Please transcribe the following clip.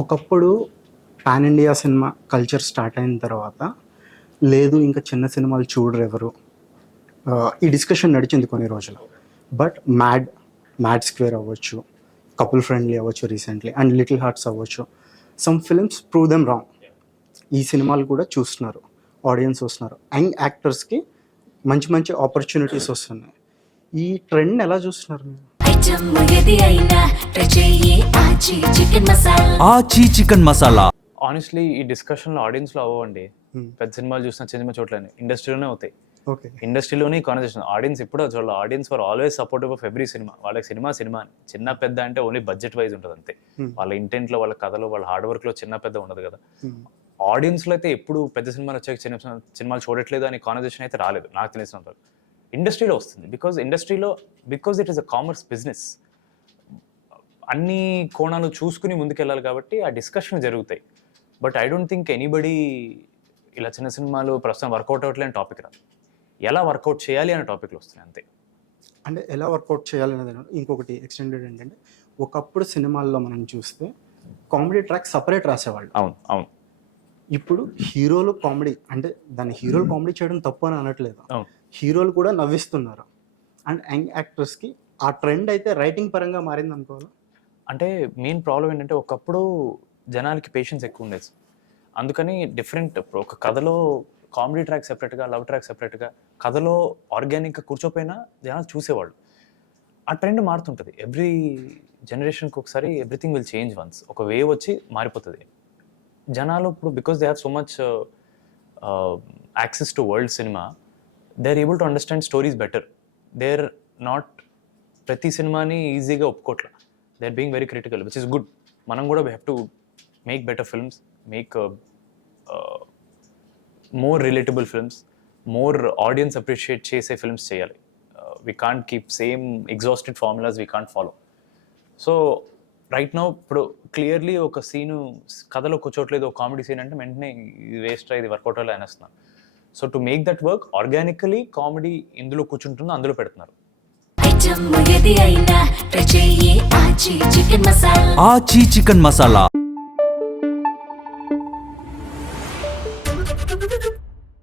ఒకప్పుడు pan India cinema culture start అయిన తర్వాత లేదు ఇంకా చిన్న సినిమాలు చూడరు ఎవరు, ఈ డిస్కషన్ నడిచింది కొన్ని రోజులు. బట్ మ్యాడ్ స్క్వేర్ అవ్వచ్చు, కపుల్ ఫ్రెండ్లీ అవ్వచ్చు రీసెంట్లీ, అండ్ లిటిల్ హార్ట్స్ అవ్వచ్చు, some films prove them wrong. ఈ సినిమాలు కూడా చూస్తున్నారు, ఆడియన్స్ వస్తున్నారు, యంగ్ యాక్టర్స్కి మంచి మంచి ఆపర్చునిటీస్ వస్తున్నాయి. ఈ ట్రెండ్ ఎలా చూస్తున్నారు మీరు? ఆచి చికెన్ మసాలా ఆనెస్ట్లీ ఈ డిస్కషన్లో ఆడియన్స్లో అవ్వండి. పెద్ద సినిమాలు చూసిన చిన్న చిన్న చోట్లని ఇండస్ట్రీలోనే అవుతాయి. Okay, ఇండస్ట్రీలోనే conversation. ఆడియన్స్ ఎప్పుడో చూడాలి. Audience for always supportive of every cinema. వాళ్ళకి సినిమా చిన్న పెద్ద అంటే ఓన్లీ బడ్జెట్ వైజ్ ఉంటుంది అంతే. వాళ్ళ ఇంటెంట్లో, వాళ్ళ కథలో, వాళ్ళ హార్డ్ వర్క్లో చిన్న పెద్ద ఉండదు కదా. ఆడియన్స్లో అయితే ఎప్పుడు పెద్ద సినిమాలు వచ్చాక చిన్న సినిమాలు చూడట్లేదు అనే కాన్వర్సేషన్ అయితే రాలేదు నాకు తెలిసినంత. ఇండస్ట్రీలో వస్తుంది. Because it is a commerce business. అన్ని కోణాలు చూసుకుని ముందుకెళ్ళాలి కాబట్టి ఆ డిస్కషన్ జరుగుతాయి. But I don't think anybody ఇలా చిన్న సినిమాలు ప్రస్తుతం వర్కౌట్ అవ్వట్లేని టాపిక్ రాదు. ఎలా వర్కౌట్ చేయాలి అనే టాపిక్లు వస్తున్నాయి అంతే. అంటే ఎలా వర్కౌట్ చేయాలి అనేది. ఇంకొకటి ఎక్స్టెండెడ్ ఏంటంటే, ఒకప్పుడు సినిమాల్లో మనం చూస్తే కామెడీ ట్రాక్ సపరేట్ రాసేవాళ్ళు. అవును. ఇప్పుడు హీరోలు కామెడీ, అంటే దాన్ని హీరోలు కామెడీ చేయడం తప్పు అని అనట్లేదు, హీరోలు కూడా నవ్విస్తున్నారు. అండ్ యంగ్ యాక్టర్స్కి ఆ ట్రెండ్ అయితే రైటింగ్ పరంగా మారింది అనుకోవాలి. అంటే మెయిన్ ప్రాబ్లం ఏంటంటే, ఒకప్పుడు జనాలకి పేషెన్స్ ఎక్కువ ఉండేది. అందుకని డిఫరెంట్ ఒక కథలో కామెడీ ట్రాక్ సెపరేట్గా, లవ్ ట్రాక్ సెపరేట్గా, కథలో ఆర్గానిక్గా కూర్చోపోయినా జనాలు చూసేవాళ్ళు. ఆ ట్రెండ్ మారుతుంటుంది. ఎవ్రీ జనరేషన్కి ఒకసారి ఎవ్రీథింగ్ విల్ చేంజ్ వన్స్. ఒక వేవ్ వచ్చి మారిపోతుంది. జనాలు ఇప్పుడు because they have so much access to world cinema, they are able to understand stories better. They are not ప్రతి సినిమాని ఈజీగా ఒప్పుకోట్లా. They are being very critical, which is good. మనం కూడా we have to make better films, make more relatable films, more audience appreciate చేసే films చేయాలి. We can't keep same exhausted formulas we can't follow. So right now ఇప్పుడు clearly ఒక scene కథలో కూర్చోట్లేదు, ఒక comedy scene అంటే వెంటనే ఇది వేస్ట్, ఇది వర్కౌట్ అవ్వాలి అనేస్తున్నాను. So to make that work organically comedy ఇందులో కూర్చుంటుందో అందులో పెడుతున్నారు. ఆచి చికెన్ మసాలా.